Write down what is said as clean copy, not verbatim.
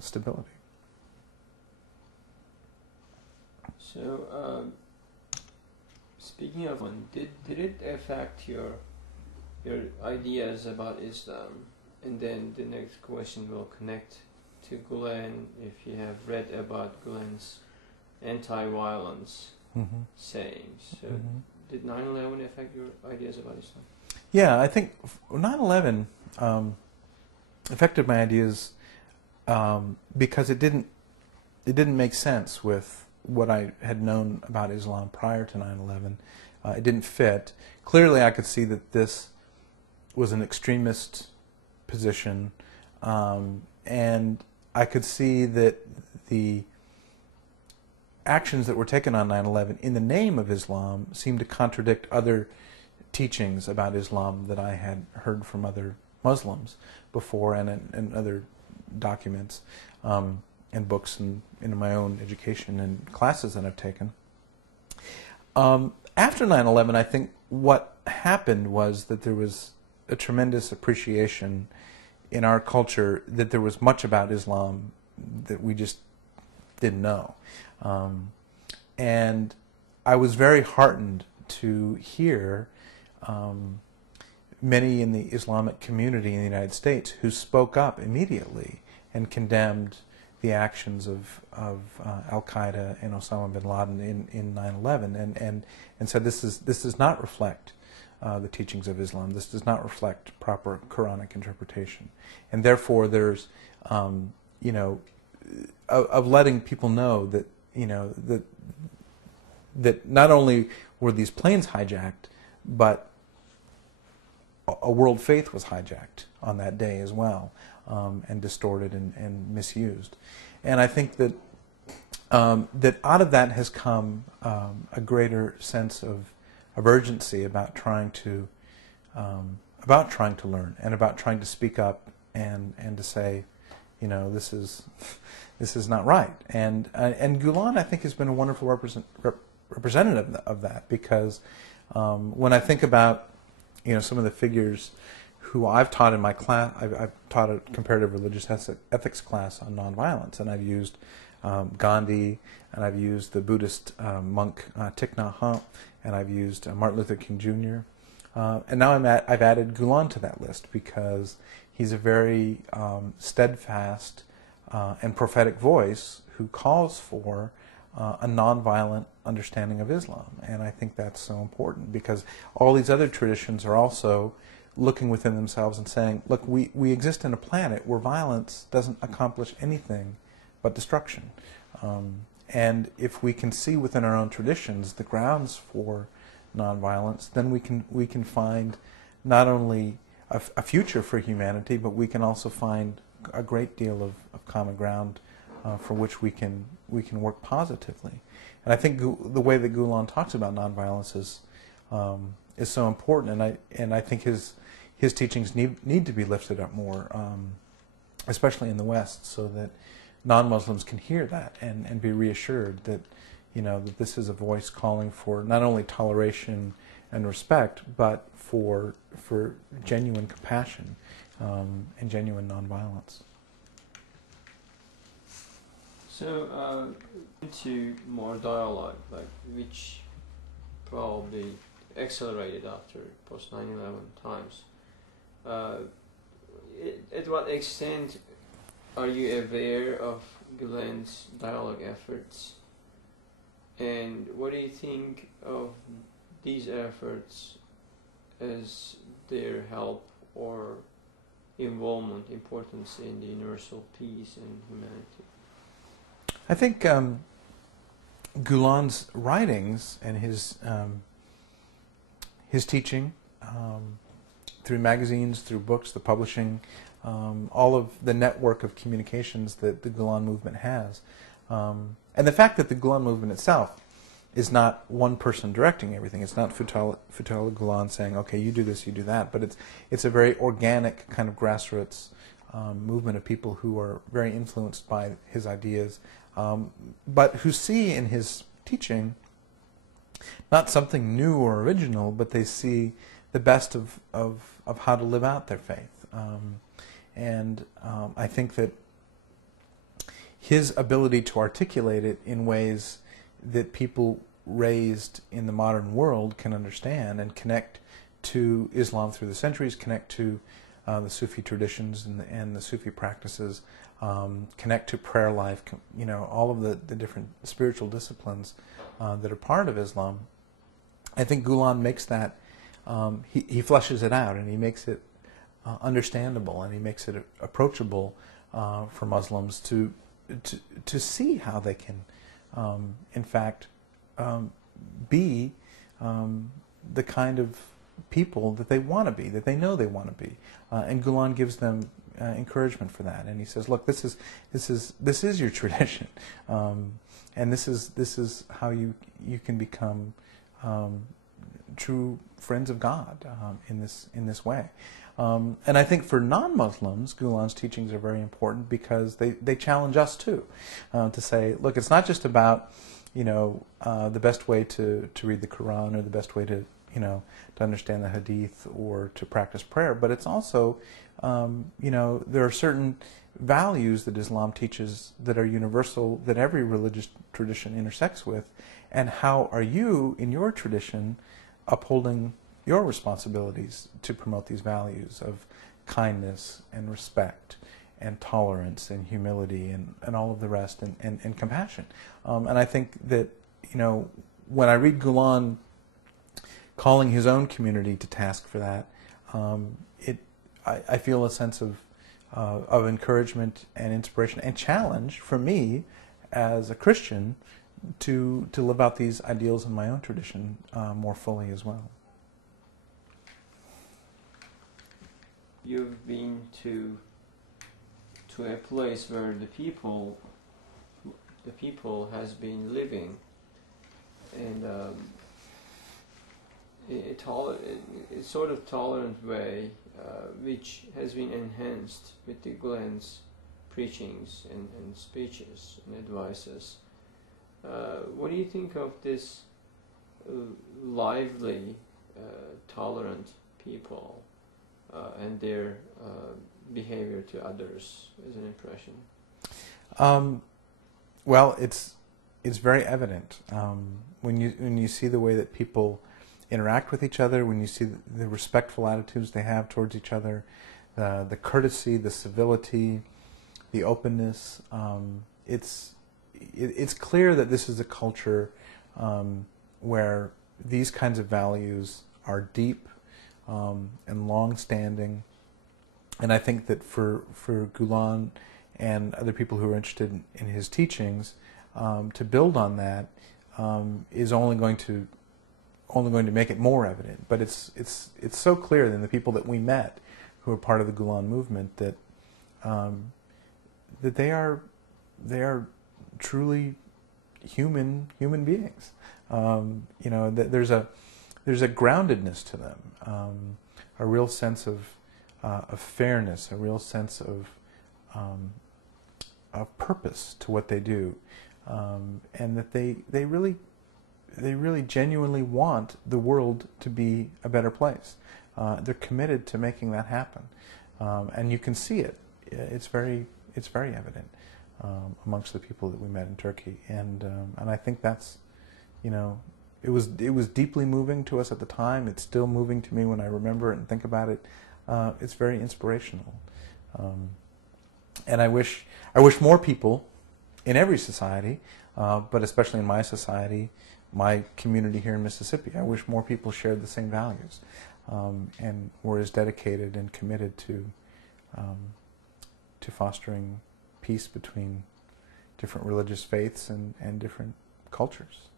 stability. So, speaking of one, did it affect your ideas about Islam? And then the next question will connect to Gulen. If you have read about Gulen's anti-violence sayings, so did 9/11 affect your ideas about Islam? Yeah, I think 9/11 affected my ideas because it didn't make sense with what I had known about Islam prior to 9/11. It didn't fit. Clearly, I could see that this was an extremist position, and I could see that the actions that were taken on 9/11 in the name of Islam seemed to contradict other teachings about Islam that I had heard from other Muslims before, and in other documents and books and in my own education and classes that I've taken. After 9/11, I think what happened was that there was a tremendous appreciation in our culture that there was much about Islam that we just didn't know. And I was very heartened to hear many in the Islamic community in the United States who spoke up immediately and condemned the actions of Al-Qaeda and Osama bin Laden in 9/11 and said this does not reflect the teachings of Islam. This does not reflect proper Quranic interpretation. And therefore there's, of letting people know that, that not only were these planes hijacked, but a world faith was hijacked on that day as well, and distorted and misused. And I think that that out of that has come a greater sense of urgency about trying to learn and about trying to speak up and to say, this is not right. And Gulen, I think, has been a wonderful representative of that, because when I think about some of the figures who I've taught in my class, I've taught a comparative religious ethics class on nonviolence, and I've used Gandhi, and I've used the Buddhist monk Thich Nhat Hanh, and I've used Martin Luther King Jr. And now I've added Gulen to that list because he's a very steadfast and prophetic voice who calls for a nonviolent understanding of Islam. And I think that's so important because all these other traditions are also looking within themselves and saying, look, we exist in a planet where violence doesn't accomplish anything but destruction. And if we can see within our own traditions the grounds for nonviolence, then we can find not only a future for humanity, but we can also find a great deal of common ground for which we can work positively. And I think the way that Gulen talks about nonviolence is so important, and I think his teachings need to be lifted up more, especially in the West, so that non-Muslims can hear that and be reassured that that this is a voice calling for not only toleration and respect, but for genuine compassion and genuine nonviolence. So, into more dialogue, which probably accelerated after post 9/11 times. At what extent are you aware of Gulen's dialogue efforts, and what do you think of these efforts as their help or involvement, importance in the universal peace and humanity? I think Gulen's writings and his teaching through magazines, through books, the publishing, all of the network of communications that the Gulen movement has, and the fact that the Gulen movement itself is not one person directing everything. It's not Fethullah Gulen saying, "Okay, you do this, you do that," but it's a very organic kind of grassroots movement of people who are very influenced by his ideas, but who see in his teaching not something new or original, but they see the best of how to live out their faith. And I think that his ability to articulate it in ways that people raised in the modern world can understand and connect to Islam through the centuries, connect to the Sufi traditions and the Sufi practices, connect to prayer life, all of the different spiritual disciplines that are part of Islam. I think Gulen makes that, he fleshes it out, and he makes it understandable, and he makes it approachable for Muslims to see how they can, in fact, be the kind of people that they want to be, that they know they want to be. And Gulen gives them encouragement for that, and he says, "Look, this is your tradition, and this is how you can become true friends of God in this way." And I think for non-Muslims, Gulen's teachings are very important because they challenge us too, to say, look, it's not just about the best way to read the Quran or the best way to understand the Hadith or to practice prayer, but it's also there are certain values that Islam teaches that are universal, that every religious tradition intersects with, and how are you in your tradition upholding your responsibilities to promote these values of kindness and respect and tolerance and humility and all of the rest, and compassion. And I think that, when I read Gulen calling his own community to task for that, I feel a sense of encouragement and inspiration and challenge for me as a Christian to live out these ideals in my own tradition more fully as well. You've been to a place where the people has been living, and a sort of tolerant way, which has been enhanced with the Gulen's preachings and speeches and advices. What do you think of this lively, tolerant people and their behavior to others as an impression? Well, it's very evident when you see the way that people interact with each other, when you see the respectful attitudes they have towards each other, the courtesy, the civility, the openness. It's clear that this is a culture where these kinds of values are deep and long-standing. And I think that for Gulen and other people who are interested in his teachings, to build on that is only going to make it more evident. But it's so clear in the people that we met who are part of the Gulen movement that that they are truly human beings. That there's a groundedness to them, a real sense of fairness, a real sense of purpose to what they do, and that they really genuinely want the world to be a better place. They're committed to making that happen, and you can see it. It's very evident amongst the people that we met in Turkey, and I think that's, it was deeply moving to us at the time. It's still moving to me when I remember it and think about it. It's very inspirational, and I wish more people in every society, but especially in my society, my community here in Mississippi, I wish more people shared the same values and were as dedicated and committed to fostering peace between different religious faiths and different cultures.